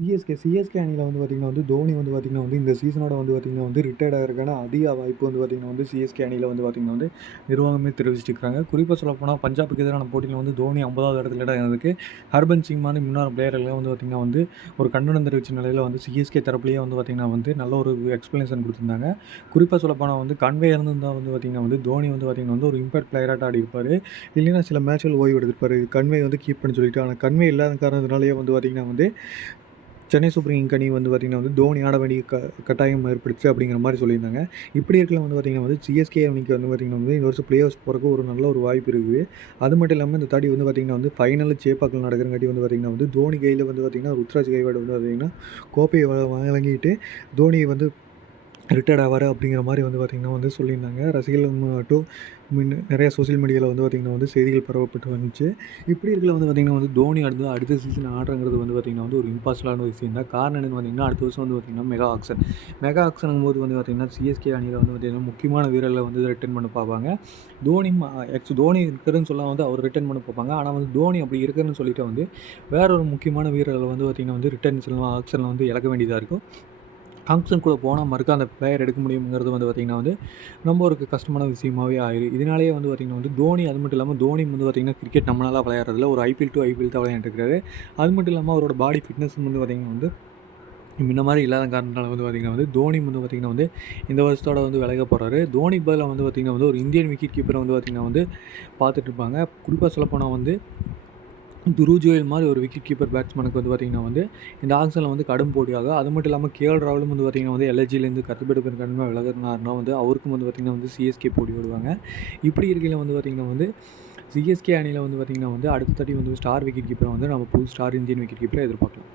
CSK அணியில் வந்து பார்த்திங்கன்னா வந்து தோனி வந்து பார்த்திங்கன்னா வந்து இந்த சீசனோட வந்து பார்த்திங்கன்னா வந்து ரிட்டையர்ட் ஆகிறதுக்கான அதிக வாய்ப்பு வந்து பார்த்திங்கன்னா வந்து சிஎஸ்கே அணியில் வந்து பார்த்திங்கன்னா வந்து நிர்வாகமே தெரிவிச்சிருக்காங்க. குறிப்பாக சொல்லப்போனால் பஞ்சாபுக்கு எதிரான போட்டியில் வந்து தோனி 50வது இடத்துல இருந்ததுக்கு ஹர்பன் சிங் மாதிரி முன்னாள் பிளேயர்கள் வந்து பார்த்திங்கன்னா வந்து ஒரு கண்டனம் தெரிவித்த நிலையில் வந்து சிஎஸ்கே தரப்புலேயே வந்து பார்த்திங்கன்னா வந்து நல்ல ஒரு எக்ஸ்ப்ளனேஷன் கொடுத்துருந்தாங்க. குறிப்பாக சொல்லப்போனால் வந்து கன்வே இருந்திருந்தால் வந்து பார்த்திங்கன்னா வந்து தோனி வந்து பார்த்திங்கன்னா வந்து ஒரு இம்பாக்ட் பிளேயராக ஆடி இருப்பார். இல்லைன்னா சில மேட்ச்கள் ஓய்வு எடுத்திருப்பார். கன்வே வந்து கீப் பண்ணி சொல்லிட்டு, ஆனால் கன்வே இல்லாத காரணத்தினாலேயே வந்து பார்த்திங்கன்னா வந்து சென்னை சூப்பர் கிங் அணி வந்து பார்த்திங்கன்னா வந்து தோனி ஆட வேண்டிய கட்டாயம் ஏற்படுச்சு அப்படிங்கிற மாதிரி சொல்லியிருந்தாங்க. இப்படி இருக்கலாம் வந்து பார்த்திங்கன்னா வந்து சிஎஸ்கே அணிக்கு வந்து பார்த்திங்கன்னா வந்து இந்த வருஷம் பிளே ஆஃப்ஸ் போகிறக்கு ஒரு நல்ல ஒரு வாய்ப்பு இருக்குது. அது மட்டும் இல்லாமல் இந்த தாடி வந்து பார்த்திங்கன்னா வந்து ஃபைனலில் சேப்பாக்கில் நடக்கிறங்காட்டி வந்து பார்த்திங்கன்னா வந்து தோனி கையில் வந்து பார்த்திங்கன்னா ருத்ராஜ் கைவாடு வந்து பார்த்திங்கன்னா கோப்பையை வழங்கிட்டு தோனி வந்து ரிட்டையர்ட் ஆவார் அப்படிங்கிற மாதிரி வந்து பார்த்திங்கன்னா வந்து சொல்லியிருந்தாங்க. ரசிகர்கள் மட்டும் நிறைய சோசியல் மீடியாவில் வந்து பார்த்திங்கன்னா வந்து செய்திகள் பரவப்பட்டு வந்துச்சு. இப்படி இருக்கல வந்து பார்த்திங்கன்னா வந்து தோனி அடுத்த சீசன் ஆடுறது வந்து பார்த்திங்கன்னா வந்து ஒரு இம்பாசிபிளான ஒரு விஷயம் தான். காரணம் என்னென்னு பார்த்திங்கன்னா அடுத்த வருஷம் வந்து பார்த்திங்கன்னா மெகா ஆக்ஷனுங்கும் போது வந்து பார்த்திங்கன்னா சிஎஸ்கே அணியில் வந்து பார்த்திங்கன்னா முக்கியமான வீரர்களை வந்து ரிட்டர்ன் பண்ண பார்ப்பாங்க. தோனி இருக்கிறதுன்னு சொல்ல வந்து அவர் ரிட்டர்ன் பண்ண பார்ப்பாங்க. ஆனால் வந்து தோனி அப்படி இருக்கிறதுன்னு சொல்லிட்டு வந்து வேற ஒரு முக்கியமான வீரர்களை வந்து பார்த்திங்கன்னா வந்து ரிட்டர்ன்ஸ் ஆக்ஷனில் வந்து இழக்க வேண்டியதாக இருக்கும். ஆக்ஷன் கூட போனால் மறுக்க அந்த பிளேயர் எடுக்க முடியுங்கிறது வந்து பார்த்திங்கன்னா வந்து ரொம்ப ஒரு கஷ்டமான விஷயமாகவே ஆயிடும். இதனாலேயே வந்து பார்த்திங்கன்னா வந்து தோனி அது மட்டும் இல்லாமல் தோனி வந்து பார்த்திங்கன்னா கிரிக்கெட் நம்மளால் விளையாடுறதுல ஒரு ஐபிஎல் தான் விளையாண்டுருக்காரு. அது மட்டும் இல்லாமல் அவரோட பாடி ஃபிட்னஸ் வந்து பார்த்திங்கன்னா வந்து முன்ன மாதிரி இல்லாத காரணத்தால் வந்து பார்த்திங்கன்னா வந்து தோனி வந்து பார்த்திங்கன்னா வந்து இந்த வருஷத்தோட வந்து விலக போகிறாரு. தோனிக்கு பதிலாக வந்து பார்த்திங்கன்னா வந்து ஒரு இந்தியன் விக்கெட் கீப்பரை வந்து பார்த்திங்கன்னா வந்து பார்த்துட்டு இருப்பாங்க. குறிப்பாக சொல்லப்போனால் வந்து துருவ் ஜுவேல் மாதிரி ஒரு விக்கெட் கீப்பர் பேட்ஸ்மேனுக்கு வந்து பார்த்திங்கன்னா வந்து இந்த ஆக்ஷனில் வந்து கடும் போட்டியாகும். அது மட்டும் இல்லாமல் கேஎல் ராகுலும் வந்து பார்த்திங்கன்னா வந்து எல்ஐஜிலேருந்து கருத்துப்பட்டு கடுமையாக விலகினார்னா வந்து அவருக்கும் வந்து பார்த்திங்கன்னா வந்து சிஎஸ்கே போட்டி விடுவாங்க. இப்படி இருக்கையில் வந்து பார்த்திங்கன்னா வந்து சிஎஸ்கே அணியில் வந்து பார்த்திங்கன்னா வந்து அடுத்த தாட்டி வந்து ஸ்டார் விக்கெட் கீப்பரை வந்து நம்ம புது ஸ்டார் இந்தியன் விக்கெட் கீப்பரை எதிர்பார்க்கலாம்.